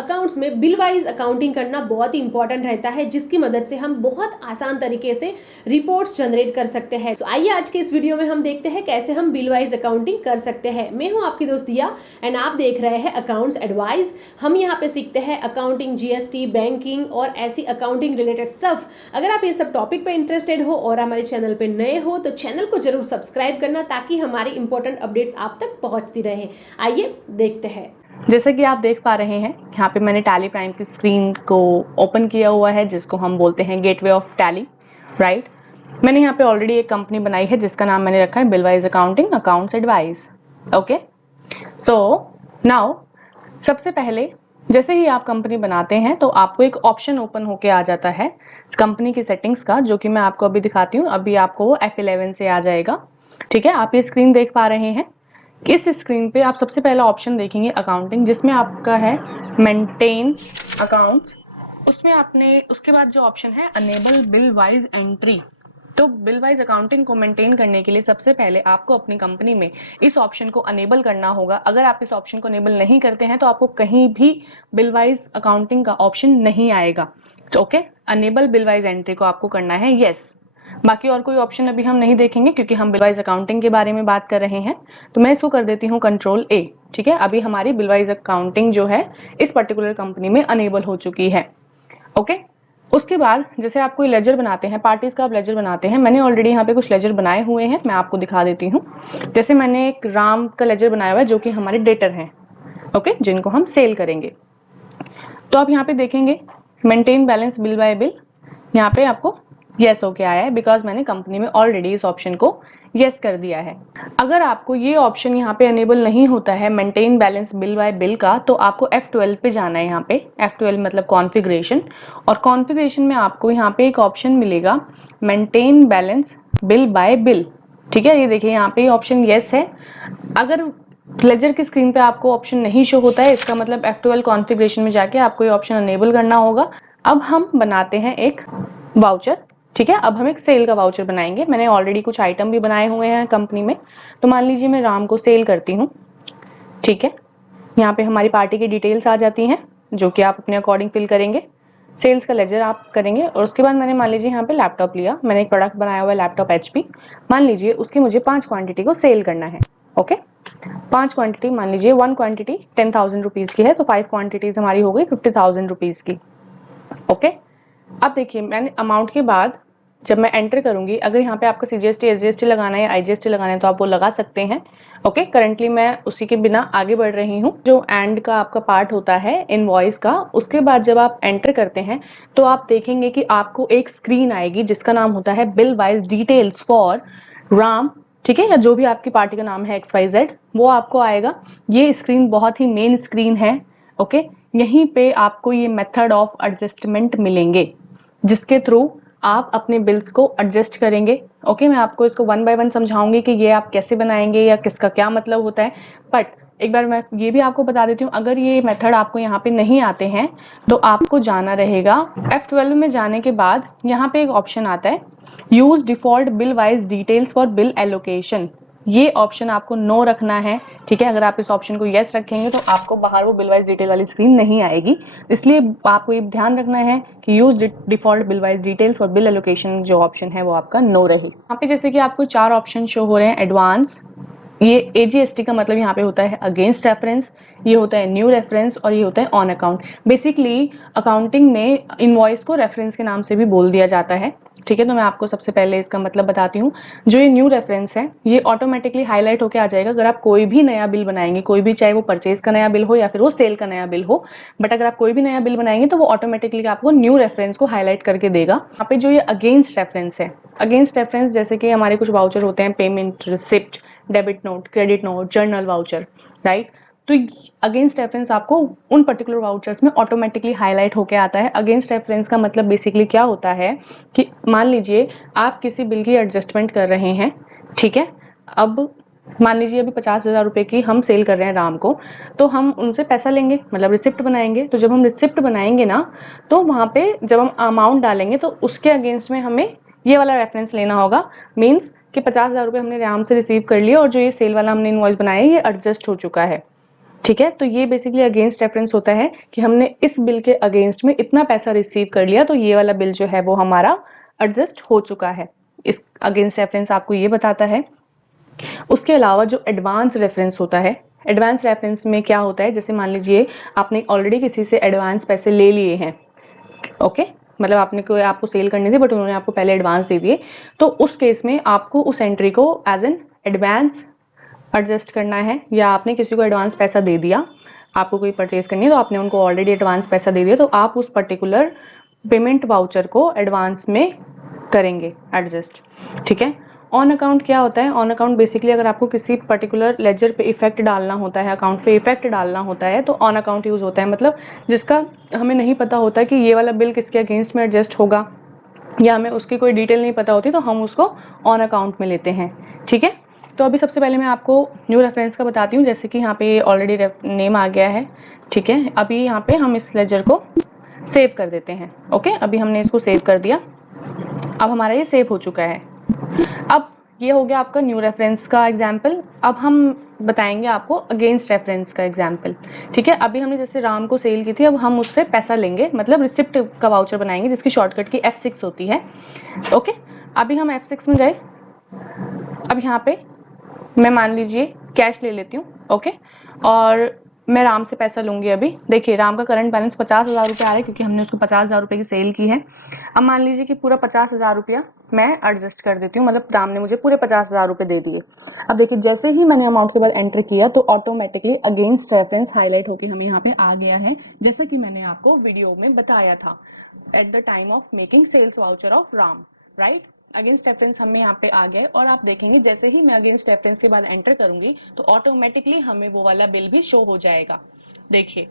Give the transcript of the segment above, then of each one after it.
Accounts में bill wise accounting करना बहुत ही इंपॉर्टेंट रहता है, जिसकी मदद से हम बहुत आसान तरीके से रिपोर्ट्स जनरेट कर सकते हैं। तो आइए आज के इस वीडियो में हम देखते हैं कैसे हम बिल वाइज अकाउंटिंग कर सकते हैं। मैं हूं आपकी दोस्त दिया एंड आप देख रहे हैं अकाउंट्स एडवाइस। हम यहाँ पे सीखते हैं अकाउंटिंग, जीएसटी, बैंकिंग और ऐसी अकाउंटिंग रिलेटेड स्टफ। अगर आप ये सब टॉपिक पे इंटरेस्टेड हो और हमारे चैनल पे नए हो तो चैनल को जरूर सब्सक्राइब करना, ताकि हमारी इंपॉर्टेंट अपडेट्स आप तक पहुंचती रहे। आइए देखते हैं। जैसे कि आप देख पा रहे हैं, यहाँ पे मैंने टैली प्राइम की स्क्रीन को ओपन किया हुआ है, जिसको हम बोलते हैं गेटवे ऑफ टैली, राइट। मैंने यहाँ पे ऑलरेडी एक कंपनी बनाई है जिसका नाम मैंने रखा है billwise accounting accounts advice. Okay, so now सबसे पहले जैसे ही आप कंपनी बनाते हैं तो आपको एक ऑप्शन ओपन होके आ जाता है कंपनी की सेटिंग्स का, जो कि मैं आपको अभी दिखाती हूँ। अभी आपको वो F11 से आ जाएगा। ठीक है, आप ये स्क्रीन देख पा रहे हैं। इस स्क्रीन पे आप सबसे पहला ऑप्शन देखेंगे अकाउंटिंग, जिसमें आपका है मेंटेन अकाउंट्स। उसमें आपने उसके बाद जो ऑप्शन है अनेबल बिल वाइज एंट्री। तो बिल वाइज अकाउंटिंग को मेंटेन करने के लिए सबसे पहले आपको अपनी कंपनी में इस ऑप्शन को अनेबल करना होगा। अगर आप इस ऑप्शन को अनेबल नहीं करते हैं तो आपको कहीं भी बिल वाइज अकाउंटिंग का ऑप्शन नहीं आएगा। Okay, enable bill wise entry को आपको करना है यस। बाकी और कोई ऑप्शन अभी हम नहीं देखेंगे क्योंकि हम बिल वाइज अकाउंटिंग के बारे में बात कर रहे हैं। तो मैं इसको कर देती हूँ कंट्रोल A। ठीक है, अभी हमारी बिल वाइज अकाउंटिंग जो है इस पर्टिकुलर कंपनी में अनेबल हो चुकी है। ओके, उसके बाद जैसे आप कोई लेजर बनाते हैं, पार्टीज का आप लेजर बनाते हैं, मैंने ऑलरेडी यहाँ पे कुछ लेजर बनाए हुए हैं, मैं आपको दिखा देती हूँ। जैसे मैंने एक राम का लेजर बनाया हुआ है जो कि हमारे डेटर हैं, ओके, जिनको हम सेल करेंगे। तो आप यहाँ पे देखेंगे maintain balance bill bye bill, यहाँ पे आपको यस होके आया है बिकॉज मैंने कंपनी में ऑलरेडी इस ऑप्शन को यस कर दिया है। अगर आपको ये ऑप्शन यहाँ पे अनेबल नहीं होता है maintain balance bill bye bill का, तो आपको F12 पे जाना है। यहाँ पे F12 मतलब कॉन्फ़िगरेशन, और कॉन्फ़िगरेशन में आपको यहाँ पे एक ऑप्शन मिलेगा maintain balance bill bye bill. ठीक है, ये देखिए यहाँ पे ऑप्शन यस है। अगर लेजर की स्क्रीन पे आपको ऑप्शन नहीं शो होता है, इसका मतलब F12 कॉन्फ़िगरेशन में जाके आपको ये ऑप्शन अनेबल करना होगा। अब हम बनाते हैं एक वाउचर। ठीक है, अब हम एक सेल का वाउचर बनाएंगे। मैंने ऑलरेडी कुछ आइटम भी बनाए हुए हैं कंपनी में। तो मान लीजिए मैं राम को सेल करती हूँ। ठीक है, यहाँ पे हमारी पार्टी की डिटेल्स आ जाती हैं जो कि आप अपने अकॉर्डिंग फिल करेंगे। सेल्स का लेजर आप करेंगे और उसके बाद मैंने मान लीजिए यहाँ पे लैपटॉप लिया, मैंने एक प्रोडक्ट बनाया हुआ है लैपटॉप HP। मान लीजिए उसकी मुझे 5 क्वांटिटी को सेल करना है। ओके, 5 क्वांटिटी, मान लीजिए 1 क्वांटिटी 10,000 रुपीज़ की है, तो 5 क्वांटिटीज हमारी हो गई 50,000 रुपीज़ की। ओके, अब देखिए मैंने अमाउंट के बाद जब मैं एंटर करूंगी, अगर यहाँ पे आपको CGST SGST लगाना है, IGST लगाना है तो आप वो लगा सकते हैं। ओके, करंटली मैं उसी के बिना आगे बढ़ रही हूँ। जो एंड का आपका पार्ट होता है इनवॉइस का, उसके बाद जब आप एंटर करते हैं तो आप देखेंगे कि आपको एक स्क्रीन आएगी जिसका नाम होता है bill wise details for Ram. ठीक है, या जो भी आपकी पार्टी का नाम है XYZ, वो आपको आएगा। ये स्क्रीन बहुत ही मेन स्क्रीन है। ओके, यहीं पे आपको ये मेथड ऑफ एडजस्टमेंट मिलेंगे जिसके थ्रू आप अपने बिल्स को एडजस्ट करेंगे। ओके, मैं आपको इसको 1 बाय 1 समझाऊंगी कि ये आप कैसे बनाएंगे या किसका क्या मतलब होता है। बट एक बार मैं ये भी आपको बता देती हूँ, अगर ये मेथड आपको यहाँ पे नहीं आते हैं तो आपको जाना रहेगा F12 में। जाने के बाद यहाँ पे एक ऑप्शन आता है use default bill wise details for bill allocation. ये ऑप्शन आपको नो रखना है। ठीक है, अगर आप इस ऑप्शन को यस रखेंगे तो आपको बाहर वो बिल वाइज डिटेल वाली स्क्रीन नहीं आएगी। इसलिए आपको ये ध्यान रखना है कि use default bill wise details और बिल एलोकेशन जो ऑप्शन है वो आपका नो रहे। यहाँ पे जैसे कि आपको 4 ऑप्शन शो हो रहे हैं। एडवांस, ये AGST का मतलब यहाँ पे होता है अगेंस्ट रेफरेंस, ये होता है न्यू रेफरेंस और ये होता है ऑन अकाउंट। बेसिकली अकाउंटिंग में इनवॉइस को रेफरेंस के नाम से भी बोल दिया जाता है। ठीक है, तो मैं आपको सबसे पहले इसका मतलब बताती हूँ। जो ये न्यू रेफरेंस है ये ऑटोमेटिकली हाईलाइट होकर आ जाएगा अगर आप कोई भी नया बिल बनाएंगे, कोई भी, चाहे वो परचेज का नया बिल हो या फिर वो सेल का नया बिल हो। बट अगर आप कोई भी नया बिल बनाएंगे तो वो ऑटोमेटिकली आपको न्यू रेफरेंस को हाईलाइट करके देगा। यहाँ पे जो ये अगेंस्ट रेफरेंस है, अगेंस्ट रेफरेंस जैसे कि हमारे कुछ वाउचर होते हैं, payment receipt, debit note, credit note, journal voucher, right. तो अगेंस्ट रेफरेंस आपको उन पर्टिकुलर वाउचर्स में ऑटोमेटिकली हाईलाइट होके आता है। अगेंस्ट रेफरेंस का मतलब बेसिकली क्या होता है कि मान लीजिए आप किसी बिल की एडजस्टमेंट कर रहे हैं। ठीक है, अब मान लीजिए अभी 50,000 रुपये की हम सेल कर रहे हैं राम को, तो हम उनसे पैसा लेंगे, मतलब रिसिप्ट बनाएंगे। तो जब हम रिसिप्ट बनाएंगे ना, तो वहाँ पे जब हम अमाउंट डालेंगे तो उसके अगेंस्ट में हमें ये वाला रेफरेंस लेना होगा। मीन्स कि 50,000 रुपये हमने राम से रिसीव कर लिया और जो ये सेल वाला हमने इनवॉइस बनाया है ये एडजस्ट हो चुका है। ठीक है। तो ये बेसिकली अगेंस्ट रेफरेंस होता है कि हमने इस बिल के अगेंस्ट में इतना पैसा रिसीव कर लिया, तो ये वाला बिल जो है वो हमारा एडजस्ट हो चुका है। इस अगेंस्ट रेफरेंस आपको ये बताता है। उसके अलावा जो एडवांस रेफरेंस होता है, एडवांस रेफरेंस में क्या होता है, जैसे मान लीजिए आपने ऑलरेडी किसी से एडवांस पैसे ले लिए हैं, ओके, मतलब आपने कोई आपको सेल करनी थी बट उन्होंने आपको पहले एडवांस दे दिए, तो उस केस में आपको उस एंट्री को एज एन एडवांस एडजस्ट करना है। या आपने किसी को एडवांस पैसा दे दिया, आपको कोई परचेज करनी है तो आपने उनको ऑलरेडी एडवांस पैसा दे दिया, तो आप उस पर्टिकुलर पेमेंट वाउचर को एडवांस में करेंगे एडजस्ट। ठीक है। ऑन अकाउंट क्या होता है? ऑन अकाउंट बेसिकली अगर आपको किसी पर्टिकुलर लेजर पे इफेक्ट डालना होता है, अकाउंट पे इफेक्ट डालना होता है, तो ऑन अकाउंट यूज़ होता है। मतलब जिसका हमें नहीं पता होता कि ये वाला बिल किसके अगेंस्ट में एडजस्ट होगा, या हमें उसकी कोई डिटेल नहीं पता होती, तो हम उसको ऑन अकाउंट में लेते हैं। ठीक है। तो अभी सबसे पहले मैं आपको न्यू रेफरेंस का बताती हूँ। जैसे कि यहाँ पे ऑलरेडी नेम आ गया है, ठीक है। अभी यहाँ पे हम इस लेजर को सेव कर देते हैं। ओके, अभी हमने इसको सेव कर दिया, अब हमारा ये सेव हो चुका है। अब ये हो गया आपका न्यू रेफरेंस का एग्जाम्पल। अब हम बताएंगे आपको अगेंस्ट रेफरेंस का एग्जाम्पल। ठीक है। अभी हमने जैसे राम को सेल की थी, अब हम उससे पैसा लेंगे, मतलब रिसिप्ट का वाउचर बनाएंगे जिसकी शॉर्टकट की F6 होती है। ओके, अभी हम F6 में गए। अब यहाँ पे मैं मान लीजिए कैश ले लेती हूँ, ओके, और मैं राम से पैसा लूंगी। अभी देखिए राम का करंट बैलेंस 50,000 रुपये आ रहा है क्योंकि हमने उसको 50,000 रुपये की सेल की है। अब मान लीजिए कि पूरा 50,000 रुपया मैं एडजस्ट कर देती हूँ, मतलब राम ने मुझे पूरे 50,000 रुपये दे दिए। अब देखिए जैसे ही मैंने अमाउंट के बाद एंटर किया तो ऑटोमेटिकली अगेंस्ट रेफरेंस हाईलाइट होकर हमें यहाँ पे आ गया है, जैसा कि मैंने आपको वीडियो में बताया था at the time of making sales voucher of Ram, right. Against reference हमें यहाँ पे आ गया है और आप देखेंगे जैसे ही मैं अगेंस्ट रेफरेंस के बाद एंटर करूंगी तो ऑटोमेटिकली हमें वो वाला बिल भी शो हो जाएगा। देखिए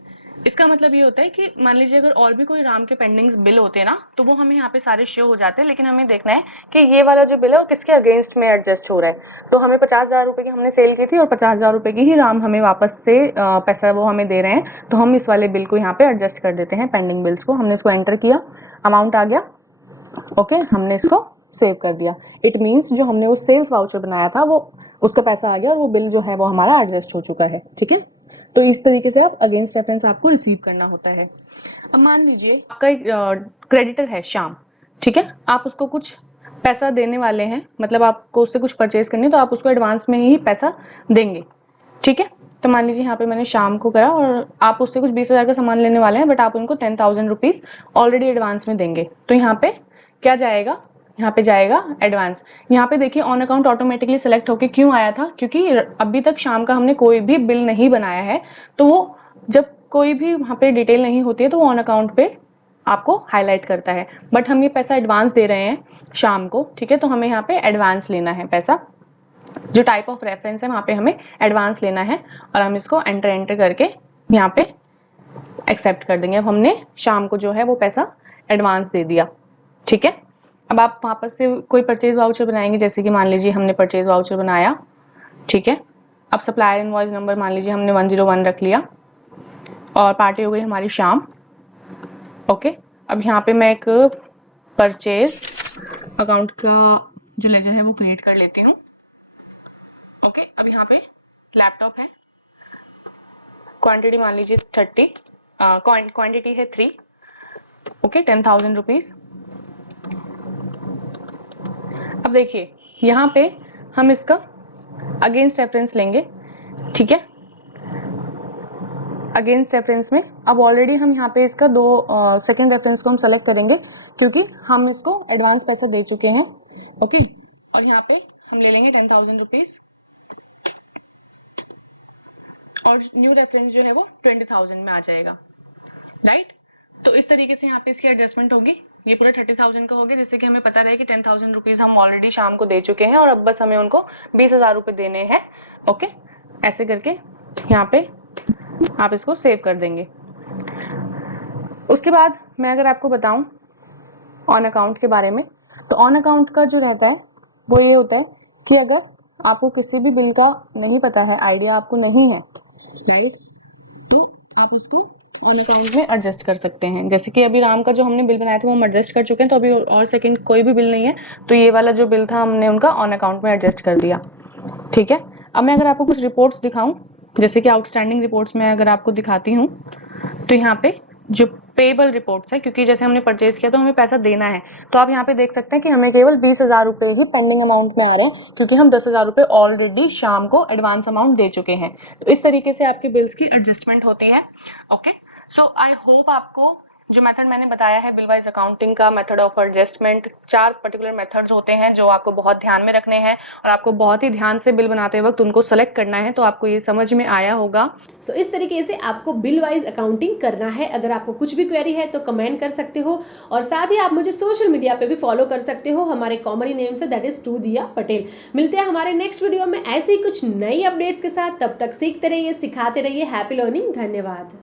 इसका मतलब ये होता है कि मान लीजिए अगर और भी कोई राम के पेंडिंग बिल होते हैं ना, तो वो हमें यहाँ पे सारे शो हो जाते हैं, लेकिन हमें देखना है कि ये वाला जो बिल है वो किसके अगेंस्ट में एडजस्ट हो रहा है। तो हमें 50,000 रुपये की हमने सेल की थी और 50,000 रुपये की ही राम हमें वापस से पैसा वो हमें दे रहे हैं, तो हम इस वाले बिल को यहाँ पे एडजस्ट कर देते हैं, पेंडिंग बिल्स को। हमने इसको एंटर किया, अमाउंट आ गया, ओके, हमने इसको सेव कर दिया। इट मीन्स जो हमने वो सेल्स वाउचर बनाया था वो उसका पैसा आ गया और वो बिल जो है वो हमारा एडजस्ट हो चुका है। ठीक है। तो इस तरीके से आप अगेंस्ट रेफरेंस आपको रिसीव करना होता है। अब मान लीजिए आपका एक क्रेडिटर है श्याम, ठीक है, आप उसको कुछ पैसा देने वाले हैं, मतलब आपको उससे कुछ परचेज करनी है तो आप उसको एडवांस में ही पैसा देंगे। ठीक है। तो मान लीजिए यहाँ पे मैंने शाम को करा और आप उससे कुछ 20,000 का सामान लेने वाले हैं, बट आप उनको 10,000 रुपीज ऑलरेडी एडवांस में देंगे। तो यहाँ पे क्या जाएगा? यहाँ पे जाएगा एडवांस। यहाँ पे देखिए ऑन अकाउंट ऑटोमेटिकली सेलेक्ट होके क्यों आया था? क्योंकि अभी तक शाम का हमने कोई भी बिल नहीं बनाया है, तो वो जब कोई भी वहाँ पे डिटेल नहीं होती है तो वो ऑन अकाउंट पे आपको हाईलाइट करता है। बट हम ये पैसा एडवांस दे रहे हैं शाम को, ठीक है, तो हमें यहाँ पे एडवांस लेना है पैसा। जो टाइप ऑफ रेफरेंस है वहाँ पे हमें एडवांस लेना है और हम इसको एंटर करके यहाँ पे एक्सेप्ट कर देंगे। अब हमने शाम को जो है वो पैसा एडवांस दे दिया। ठीक है। अब आप वापस से कोई परचेज वाउचर बनाएंगे, जैसे कि मान लीजिए हमने परचेज वाउचर बनाया, ठीक है। अब सप्लायर इनवॉइस नंबर मान लीजिए हमने 101 रख लिया और पार्टी हो गई हमारी शाम। ओके, अब यहाँ पे मैं एक परचेज अकाउंट का जो लेजर है वो क्रिएट कर लेती हूँ। ओके, अब यहाँ पे लैपटॉप है, क्वांटिटी मान लीजिए 30, क्वांटिटी है 3, ओके, 10,000 रुपीज। अब देखिए यहाँ पे हम इसका अगेंस्ट रेफरेंस लेंगे, ठीक है। अगेंस्ट रेफरेंस में अब ऑलरेडी हम यहाँ पे इसका सेकेंड रेफरेंस को हम सेलेक्ट करेंगे क्योंकि हम इसको एडवांस पैसा दे चुके हैं, ओके। और यहाँ पे हम ले लेंगे 10,000 रुपीज और न्यू रेफरेंस जो है वो 20,000 में आ जाएगा, राइट। तो इस तरीके से यहाँ पे इसकी एडजस्टमेंट होगी। ये पूरा 30,000 का हो गया, जिससे कि हमें पता रहे कि 10,000 रुपीज हम ऑलरेडी शाम को दे चुके हैं और अब बस हमें उनको 20,000 रुपये देने हैं। ओके, ऐसे करके यहाँ पे आप इसको सेव कर देंगे। उसके बाद मैं अगर आपको बताऊं ऑन अकाउंट के बारे में, तो ऑन अकाउंट का जो रहता है वो ये होता है कि अगर आपको किसी भी बिल का नहीं पता है, आइडिया आपको नहीं है, राइट, तो आप उसको ऑन अकाउंट में एडजस्ट कर सकते हैं। जैसे कि अभी राम का जो हमने बिल बनाया था वो हम एडजस्ट कर चुके हैं, तो अभी और सेकंड कोई भी बिल नहीं है, तो ये वाला जो बिल था हमने उनका ऑन अकाउंट में एडजस्ट कर दिया। ठीक है। अब मैं अगर आपको कुछ रिपोर्ट्स दिखाऊं, जैसे कि आउटस्टैंडिंग रिपोर्ट्स में अगर आपको दिखाती हूँ तो यहाँ पे जो पेबल रिपोर्ट्स है, क्योंकि जैसे हमने परचेज किया तो हमें पैसा देना है, तो आप यहाँ पे देख सकते हैं कि हमें केवल 20,000 रुपये ही पेंडिंग अमाउंट में आ रहे हैं, क्योंकि हम 10,000 रुपये ऑलरेडी शाम को एडवांस अमाउंट दे चुके हैं। तो इस तरीके से आपके बिल्स की एडजस्टमेंट होती है। ओके, सो आई होप आपको जो मेथड मैंने बताया है बिल वाइज अकाउंटिंग का, method of adjustment, 4 particular methods होते हैं जो आपको बहुत ध्यान में रखने हैं और आपको बहुत ही ध्यान से बिल बनाते वक्त उनको सेलेक्ट करना है, तो आपको ये समझ में आया होगा। सो इस तरीके से आपको बिल वाइज अकाउंटिंग करना है। अगर आपको कुछ भी क्वेरी है तो कमेंट कर सकते हो, और साथ ही आप मुझे सोशल मीडिया पे भी फॉलो कर सकते हो। हमारे कॉमन नेम से, दैट इज टू दिया पटेल। मिलते हैं हमारे नेक्स्ट वीडियो में ऐसे ही कुछ नई अपडेट्स के साथ। तब तक सीखते रहिए, सिखाते रहिए। Happy learning. धन्यवाद।